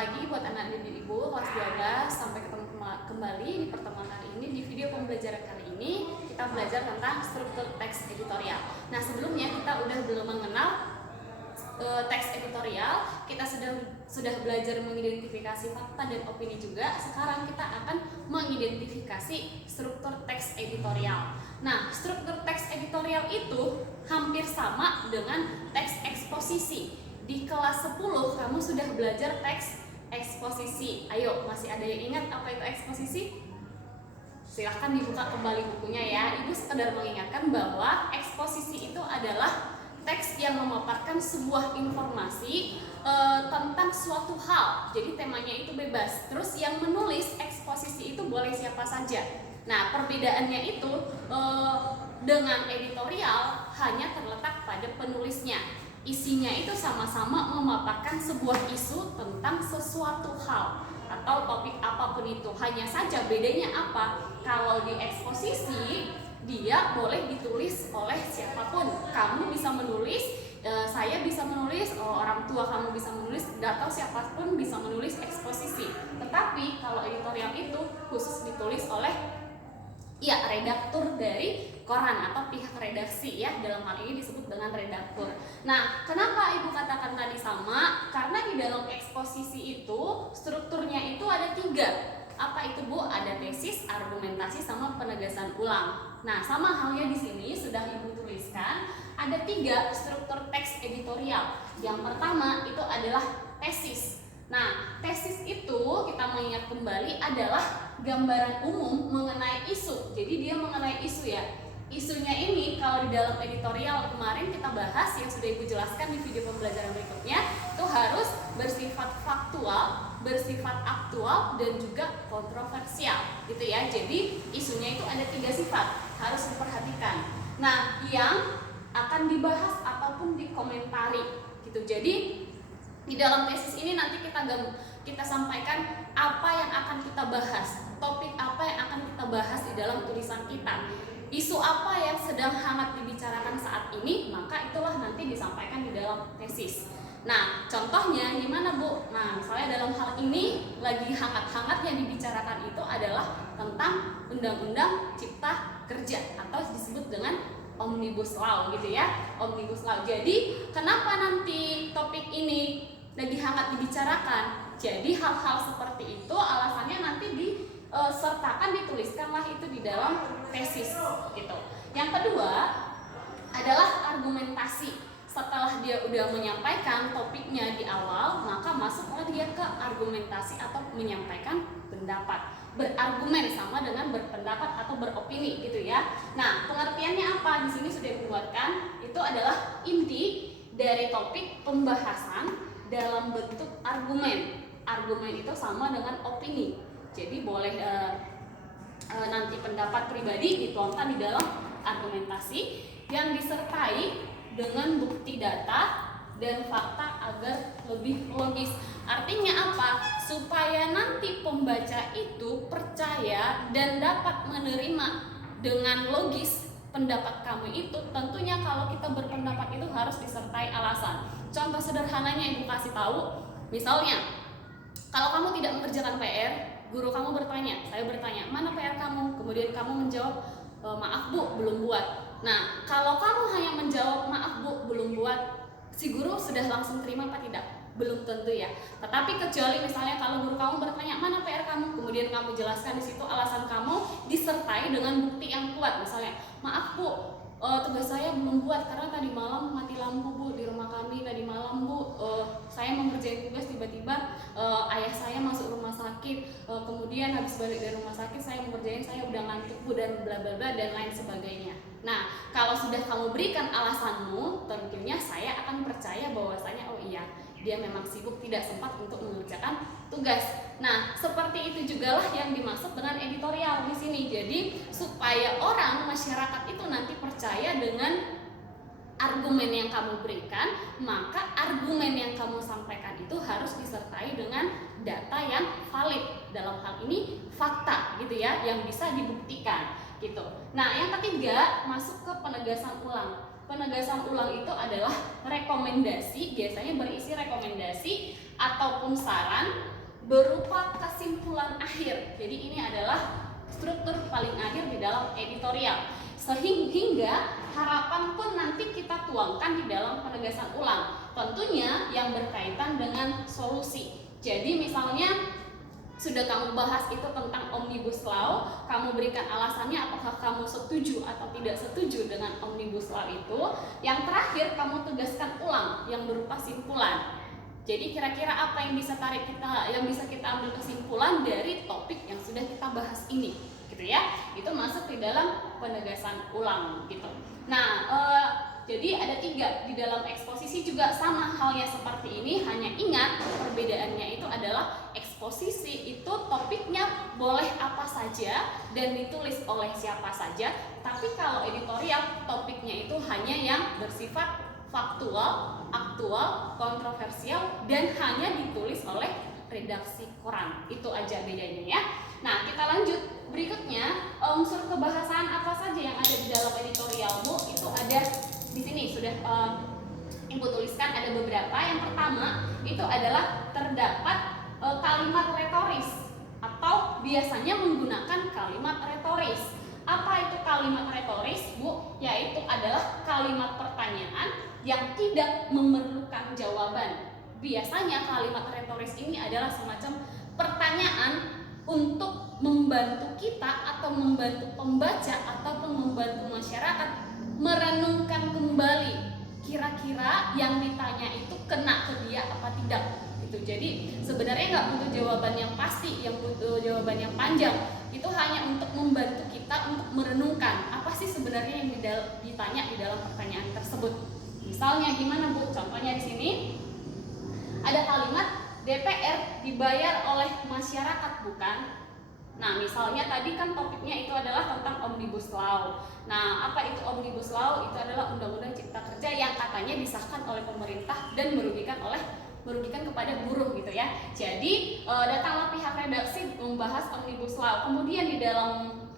pagi buat anak didik ibu kelas 12. Sampai ketemu kembali di pertemuan kali ini. Di video pembelajaran kali ini kita belajar tentang struktur teks editorial. Nah, sebelumnya kita belum mengenal teks editorial. Kita sudah belajar mengidentifikasi fakta dan opini juga. Sekarang kita akan mengidentifikasi struktur teks editorial. Nah, struktur teks editorial itu hampir sama dengan teks eksposisi. Di kelas 10 kamu sudah belajar teks eksposisi. Ayo, masih ada yang ingat apa itu eksposisi? Silahkan dibuka kembali bukunya ya. Ibu sekedar mengingatkan bahwa eksposisi itu adalah teks yang memaparkan sebuah informasi tentang suatu hal. Jadi temanya itu bebas. Terus yang menulis eksposisi itu boleh siapa saja. Nah, perbedaannya itu dengan editorial hanya terletak pada penulisnya. Isinya itu sama-sama memaparkan sebuah isu tentang sesuatu hal atau topik apapun itu. Hanya saja bedanya apa? Kalau di eksposisi dia boleh ditulis oleh siapapun. Kamu bisa menulis, saya bisa menulis, orang tua kamu bisa menulis, atau siapapun bisa menulis eksposisi. Tetapi kalau editorial itu khusus ditulis oleh redaktur dari koran atau pihak redaksi ya. Dalam hal ini disebut dengan redaktur. Nah, kenapa ibu katakan tadi sama? Karena di dalam eksposisi itu strukturnya itu ada 3. Apa itu Bu? Ada tesis, argumentasi, sama penegasan ulang. Nah, sama halnya di sini sudah ibu tuliskan ada 3 struktur teks editorial. Yang pertama itu adalah tesis. Nah, tesis itu kita mengingat kembali adalah gambaran umum mengenai isu. Jadi dia mengenai isu ya. Isunya ini kalau di dalam editorial kemarin kita bahas yang sudah ibu jelaskan di video pembelajaran berikutnya, itu harus bersifat faktual, bersifat aktual, dan juga kontroversial gitu ya. Jadi isunya itu ada 3 sifat, harus diperhatikan. Nah, yang akan dibahas ataupun dikomentari gitu. Jadi di dalam tesis ini nanti kita sampaikan apa yang akan kita bahas, topik apa yang akan kita bahas di dalam tulisan kita, isu apa yang sedang hangat dibicarakan saat ini, maka itulah nanti disampaikan di dalam tesis. Nah, contohnya gimana Bu? Nah, misalnya dalam hal ini lagi hangat-hangat yang dibicarakan itu adalah tentang Undang-Undang Cipta Kerja atau disebut dengan Omnibus Law gitu ya, Omnibus Law. Jadi kenapa nanti topik ini lagi hangat dibicarakan? Jadi hal-hal seperti itu alasannya nanti disertakan, dituliskanlah itu di dalam tesis gitu. Yang kedua adalah argumentasi. Setelah dia udah menyampaikan topiknya di awal, maka masuklah dia ke argumentasi atau menyampaikan pendapat. Berargumen sama dengan berpendapat atau beropini gitu ya. Nah, pengertiannya apa? Di sini sudah dibuatkan. Itu adalah inti dari topik pembahasan dalam bentuk argumen. Argumen itu sama dengan opini. Jadi boleh nanti pendapat pribadi dituangkan di dalam argumentasi yang disertai dengan bukti data dan fakta agar lebih logis. Artinya apa? Supaya nanti pembaca itu percaya dan dapat menerima dengan logis pendapat kamu itu. Tentunya kalau kita berpendapat itu harus disertai alasan. Contoh sederhananya ibu kasih tahu, misalnya kalau kamu tidak mengerjakan PR, guru kamu bertanya, saya bertanya, mana PR kamu? Kemudian kamu menjawab, maaf Bu, belum buat. Nah, kalau kamu hanya menjawab maaf Bu, belum buat, si guru sudah langsung terima apa tidak? Belum tentu ya. Tetapi kecuali misalnya kalau guru kamu bertanya, mana PR kamu? Kemudian kamu jelaskan di situ alasan kamu disertai dengan bukti yang kuat. Misalnya, maaf Bu, tugas saya belum buat karena tadi malam mati lampu Bu di rumah kami. Tadi malam Bu, saya mengerjain tugas tiba-tiba ayah saya masuk rumah sakit. Kemudian habis balik dari rumah sakit saya mengerjain, saya udah ngantuk Bu, dan bla bla bla dan lain sebagainya. Nah, kalau sudah kamu berikan alasanmu, tentunya saya akan percaya bahwasanya oh iya, dia memang sibuk tidak sempat untuk mengerjakan tugas. Nah, seperti itu jugalah yang dimaksud dengan editorial di sini. Jadi supaya orang masyarakat itu nanti percaya dengan argumen yang kamu berikan, maka argumen yang kamu sampaikan itu harus disertai dengan data yang valid. Dalam hal ini fakta gitu ya, yang bisa dibuktikan gitu. Nah, yang ketiga masuk ke penegasan ulang. Penegasan ulang itu adalah rekomendasi, biasanya berisi rekomendasi ataupun saran berupa kesimpulan akhir. Jadi ini adalah struktur paling akhir di dalam editorial. Sehingga harapan pun nanti kita tuangkan di dalam penegasan ulang. Tentunya yang berkaitan dengan solusi. Jadi misalnya sudah kamu bahas itu tentang Omnibus Law, kamu berikan alasannya apakah kamu setuju atau tidak setuju dengan Omnibus Law itu. Yang terakhir kamu tegaskan ulang yang berupa simpulan. Jadi kira-kira apa yang bisa kita ambil kesimpulan dari topik yang sudah kita bahas ini, gitu ya. Itu masuk di dalam penegasan ulang, gitu. Nah, jadi ada 3 di dalam eksposisi juga sama halnya seperti ini, hanya ingat perbedaannya itu adalah eksposisi itu topiknya boleh apa saja dan ditulis oleh siapa saja, tapi kalau editorial topiknya itu hanya yang bersifat faktual, aktual, kontroversial, dan hanya ditulis oleh redaksi koran. Itu aja bedanya ya. Nah, kita lanjut. Berikutnya, unsur kebahasaan apa saja yang ada di dalam editorialmu itu ada di sini sudah Ibu tuliskan ada beberapa. Yang pertama itu adalah terdapat kalimat retoris atau biasanya menggunakan kalimat retoris. Apa itu kalimat retoris, Bu? Yaitu adalah kalimat pertanyaan yang tidak memerlukan jawaban. Biasanya kalimat retoris ini adalah semacam pertanyaan untuk membantu kita atau membantu pembaca ataupun membantu masyarakat merenungkan kembali kira-kira yang ditanya itu kena ke dia apa tidak gitu. Jadi sebenarnya nggak butuh jawaban yang pasti, yang butuh jawaban yang panjang. Itu hanya untuk membantu kita untuk merenungkan apa sih sebenarnya yang ditanya di dalam pertanyaan tersebut. Misalnya gimana, Bu? Contohnya di sini ada kalimat DPR dibayar oleh masyarakat, bukan? Nah, misalnya tadi kan topiknya itu adalah tentang Omnibus Law. Nah, apa itu Omnibus Law? Itu adalah Undang-Undang Cipta Kerja yang katanya disahkan oleh pemerintah dan merugikan kepada buruh gitu ya. Jadi, datanglah pihak redaksi membahas Omnibus Law. Kemudian di dalam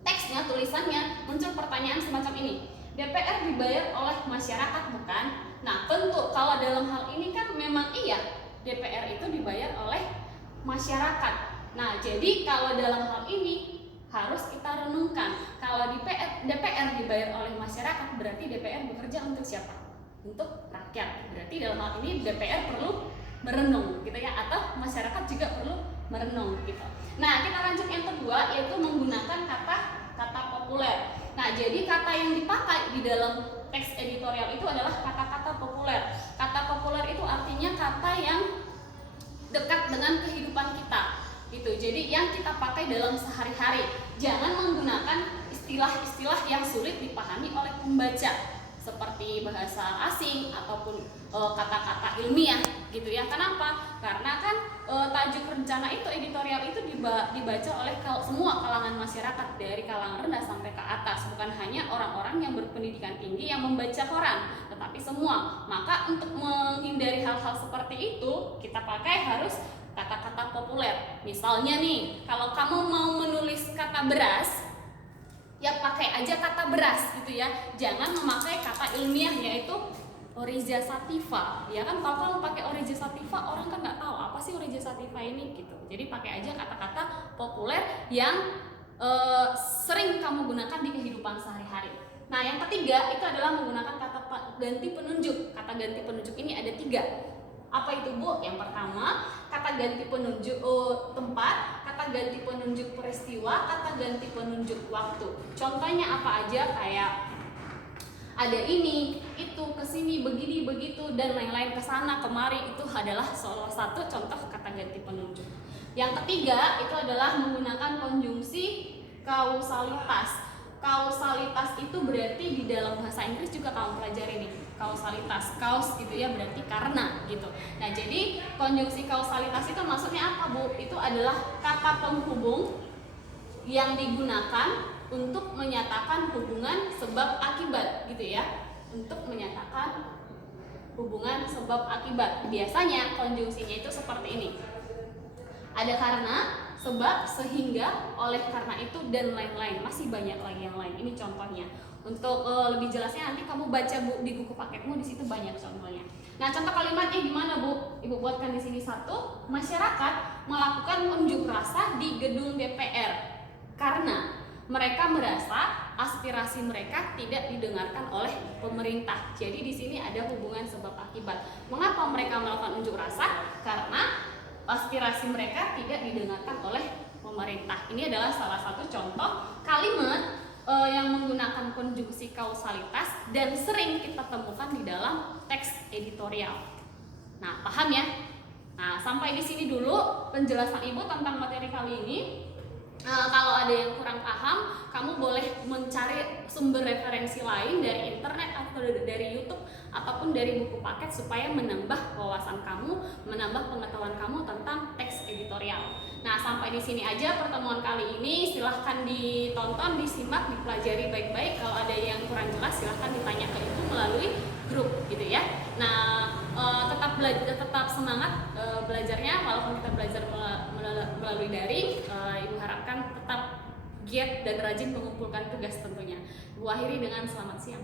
teksnya, tulisannya muncul pertanyaan semacam ini. DPR dibayar oleh masyarakat, bukan? Nah, tentu kalau dalam hal ini kan memang iya, DPR itu dibayar oleh masyarakat. Nah, jadi kalau dalam hal ini harus kita renungkan. Kalau DPR dibayar oleh masyarakat, berarti DPR bekerja untuk siapa? Untuk rakyat. Berarti dalam hal ini DPR perlu merenung gitu ya, atau masyarakat juga perlu merenung gitu. Nah, kita lanjut yang kedua, yaitu menggunakan kata populer. Nah, jadi kata yang dipakai di dalam teks editorial itu adalah kata-kata populer. Kata populer itu artinya kata yang dekat dengan kehidupan kita gitu. Jadi yang kita pakai dalam sehari-hari. Jangan menggunakan istilah-istilah yang sulit dipahami oleh pembaca seperti bahasa asing ataupun kata-kata ilmiah gitu ya. Kenapa? Karena kan tajuk rencana itu, editorial itu dibaca oleh semua kalangan masyarakat, dari kalangan rendah sampai ke atas, bukan hanya orang-orang yang berpendidikan tinggi yang membaca koran, tetapi semua. Maka untuk menghindari hal-hal seperti itu, kita pakai harus kata-kata populer. Misalnya nih, kalau kamu mau menulis kata beras, ya pakai aja kata beras gitu ya. Jangan memakai kata ilmiah yaitu Oryza sativa. Ya kan, kalau kamu pakai Oryza sativa, orang kan nggak tahu apa sih Oryza sativa ini gitu. Jadi pakai aja kata-kata populer yang sering kamu gunakan di kehidupan sehari-hari. Nah, yang ketiga itu adalah menggunakan kata ganti penunjuk. Kata ganti penunjuk ini ada 3. Apa itu, Bu? Yang pertama, kata ganti penunjuk tempat, kata ganti penunjuk peristiwa, kata ganti penunjuk waktu. Contohnya apa aja? Kayak ada ini, itu, kesini, begini, begitu, dan lain-lain, kesana, kemari. Itu adalah salah satu contoh kata ganti penunjuk. Yang ketiga itu adalah menggunakan konjungsi kausalitas. Kausalitas itu berarti di dalam bahasa Inggris juga kamu pelajari nih. Kausalitas, kaus gitu ya, berarti karena gitu. Nah, jadi konjungsi kausalitas itu maksudnya apa, Bu? Itu adalah kata penghubung yang digunakan untuk menyatakan hubungan sebab akibat gitu ya. Untuk menyatakan hubungan sebab akibat. Biasanya konjungsinya itu seperti ini. Ada karena, sebab, sehingga, oleh karena itu, dan lain-lain. Masih banyak lagi yang lain. Ini contohnya. Untuk lebih jelasnya nanti kamu baca di buku paketmu, di situ banyak contohnya. Nah, contoh kalimatnya gimana, Bu? Ibu buatkan di sini. 1, masyarakat melakukan unjuk rasa di gedung DPR karena mereka merasa aspirasi mereka tidak didengarkan oleh pemerintah. Jadi di sini ada hubungan sebab akibat. Mengapa mereka melakukan unjuk rasa? Karena aspirasi mereka tidak didengarkan oleh pemerintah. Ini adalah salah satu contoh kalimat yang menggunakan konjungsi kausalitas dan sering kita temukan di dalam teks editorial. Nah, paham ya? Nah, sampai di sini dulu penjelasan Ibu tentang materi kali ini. Kalau ada yang kurang paham, kamu boleh mencari sumber referensi lain dari internet atau dari YouTube ataupun dari buku paket supaya menambah wawasan kamu, menambah pengetahuan kamu tentang teks editorial. Nah, sampai di sini aja pertemuan kali ini. Silahkan ditonton, disimak, dipelajari baik-baik. Kalau ada yang kurang jelas, silahkan ditanya ke Ibu melalui grup, gitu ya. Nah, tetap semangat belajarnya, walaupun kita belajar melalui daring. Ibu harapkan tetap giat dan rajin mengumpulkan tugas tentunya. Ibu akhiri dengan selamat siang.